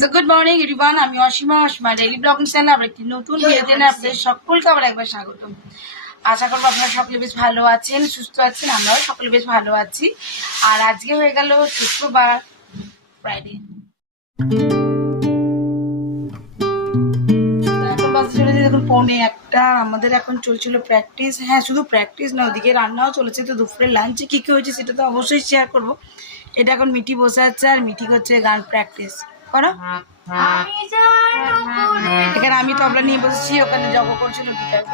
So good morning everyone, আমি Asima daily blogging চ্যানেলে আবার একটি নতুন ভিডিওতে আপনাদের সকলকে আবার একবার স্বাগত। আশা করবো আপনারা সকলে বেশ ভালো আছেন, সুস্থ আছেন, আমরাও সকলে বেশ ভালো আছি। আর আজকে হয়ে গেল শুক্রবার, ফ্রাইডে। এখন বাসে চলেছে দেখুন 1:45। আমাদের এখন চলছিল প্র্যাকটিস। হ্যাঁ, শুধু প্র্যাকটিস না, ওদিকে রান্নাও চলেছে। তো দুপুরের লাঞ্চে কী কী হয়েছে সেটা তো অবশ্যই শেয়ার করবো। এটা এখন মিঠি বসে আছে আর মিঠি করছে গান প্র্যাকটিস করো। এখানে আমি তবলা নিয়ে বসেছি, ওখানে জগ করছিল গিটার।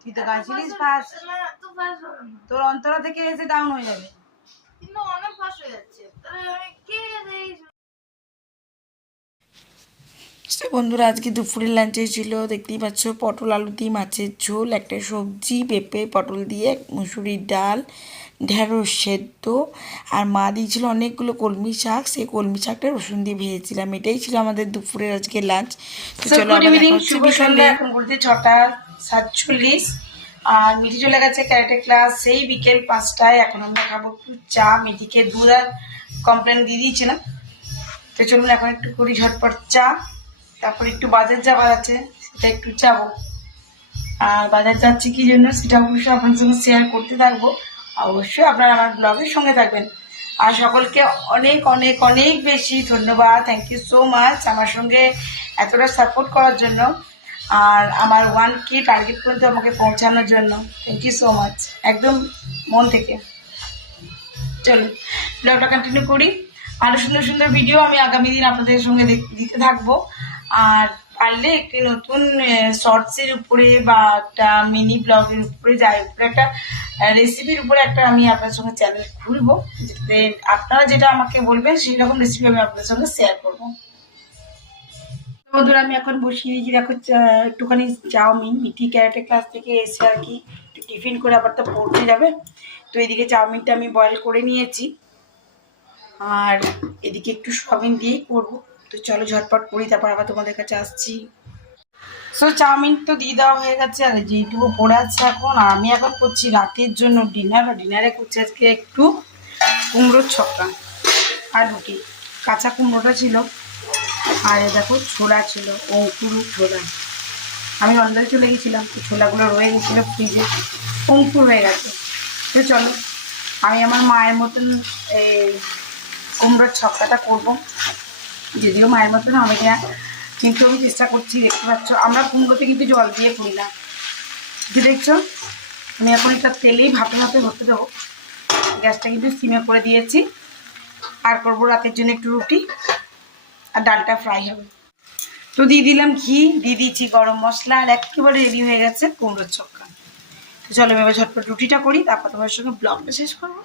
তুই তো গাইছিলিস ফার্স্ট, তোর অন্তরা থেকে এসে ডাউন হয়ে যাবে। বন্ধুরা, আজকে দুপুরের লাঞ্চে ছিল দেখতেই পাচ্ছ পটল আলু দিয়ে মাছের ঝোল, একটা সবজি পেঁপে পটল দিয়ে, মুসুরির ডাল, ঢেঁড়স সেদ্ধ, আর মা দিয়েছিল অনেকগুলো কলমি শাক। সেই কলমি শাকটা রসুন দিয়ে ভেজেছিলাম। এটাই ছিল আমাদের দুপুরের আজকে লাঞ্চ। তো চলো বিকালে। এখন বলতে 6:47 আর মিঠি চলে গেছে ক্যারেটে ক্লাস সেই বিকেল 5টায়। এখন আমরা খাবো একটু চা। মিঠিকে দুধ আর কমপ্লেন দিয়ে দিয়েছিলাম। তো চলুন এখন একটু করি ঝটপট চা। তারপর একটু বাজার যাওয়ার আছে, সেটা একটু যাবো। আর বাজার যাচ্ছি কি জন্য সেটা অবশ্যই আপনার সঙ্গে শেয়ার করতে থাকবো। অবশ্যই আপনারা আমার ব্লগের সঙ্গে থাকবেন। আর সকলকে অনেক অনেক অনেক বেশি ধন্যবাদ, থ্যাংক ইউ সো মাচ আমার সঙ্গে এতটা সাপোর্ট করার জন্য আর আমার 1K টার্গেট পর্যন্ত আমাকে পৌঁছানোর জন্য। থ্যাংক ইউ সো মাচ, একদম মন থেকে। চলুন ব্লগটা কন্টিনিউ করি। আরও সুন্দর সুন্দর ভিডিও আমি আগামী দিন আপনাদের সঙ্গে দিতে থাকবো। আর পারলে একটি নতুন শর্টসের উপরে বা একটা মিনি ব্লগের উপরে যাই, উপরে একটা রেসিপির উপরে একটা আমি আপনার সঙ্গে চ্যানেল খুলবো, যেটাতে আপনারা যেটা আমাকে বলবেন সেই রকম রেসিপি আমি আপনাদের সঙ্গে শেয়ার করবো। বন্ধুরা, আমি এখন বসিয়ে দিয়েছি দেখো একটুখানি চাউমিন। মিঠি ক্যারেটে ক্লাস থেকে এসে আর কি টিফিন করে আবার তো পড়তে যাবে। তো এদিকে চাউমিনটা আমি বয়েল করে নিয়েছি আর এদিকে একটু সয়াবিন দিয়েই করবো। তো চলো ঝটপট করি, তারপর আবার তোমাদের কাছে আসছি। সো চাউমিন তো দিয়ে দেওয়া হয়ে গেছে আর যেটুকু পড়ে আছে এখন। আর আমি এখন করছি রাতের জন্য ডিনার। আর ডিনারে করছি আজকে একটু কুমড়োর ছক্কা আর রুটি। কাঁচা কুমড়োটা ছিল আর দেখো ছোলা ছিল, অঙ্কুর ছোলা। আমি অন্দাজে চলে গেছিলাম, তো ছোলাগুলো রয়ে গেছিলো ফ্রিজে, অঙ্কুর হয়ে গেছে। তো চলো আমি আমার মায়ের মতন এই কুমড়োর ছক্কাটা করবো। যদিও মায়ের মতন হবে না, কিন্তু আমি চেষ্টা করছি। দেখতে পাচ্ছ আমরা কুমড়োতে কিন্তু জল দিয়ে করি না, কি দেখছো। আমি এখন এটা তেলেই ভাপে ভাপে হতে দেবো। গ্যাসটা কিন্তু সিমে করে দিয়েছি। আর করবো রাতের জন্য একটু রুটি আর ডালটা ফ্রাই হবে। তো দিয়ে দিলাম ঘি, দিয়ে দিয়েছি গরম মশলা, আর একেবারে রেডি হয়ে গেছে কুমড়োর ছক্কা। তো চলো এবার ঝটপট রুটিটা করি, তারপর তোমার সঙ্গে ব্লগটা শেষ করবো।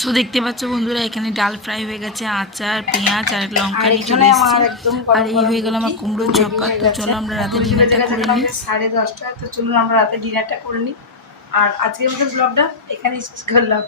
সো দেখতে পাচ্ছ বন্ধুরা, এখানে ডাল ফ্রাই হয়ে গেছে, আচার পেঁয়াজ আর লঙ্কা নিয়ে চলে এসেছি। আর এই হয়ে গেল আমার কুমড়োর ছক্কা। তো চলো আমরা রাতে ডিনারটা করে নিই। 10:30। তো চলুন আমরা রাতে ডিনারটা করে নিই। আর আজকের মতো ব্লগটা এখানেই শেষ করলাম।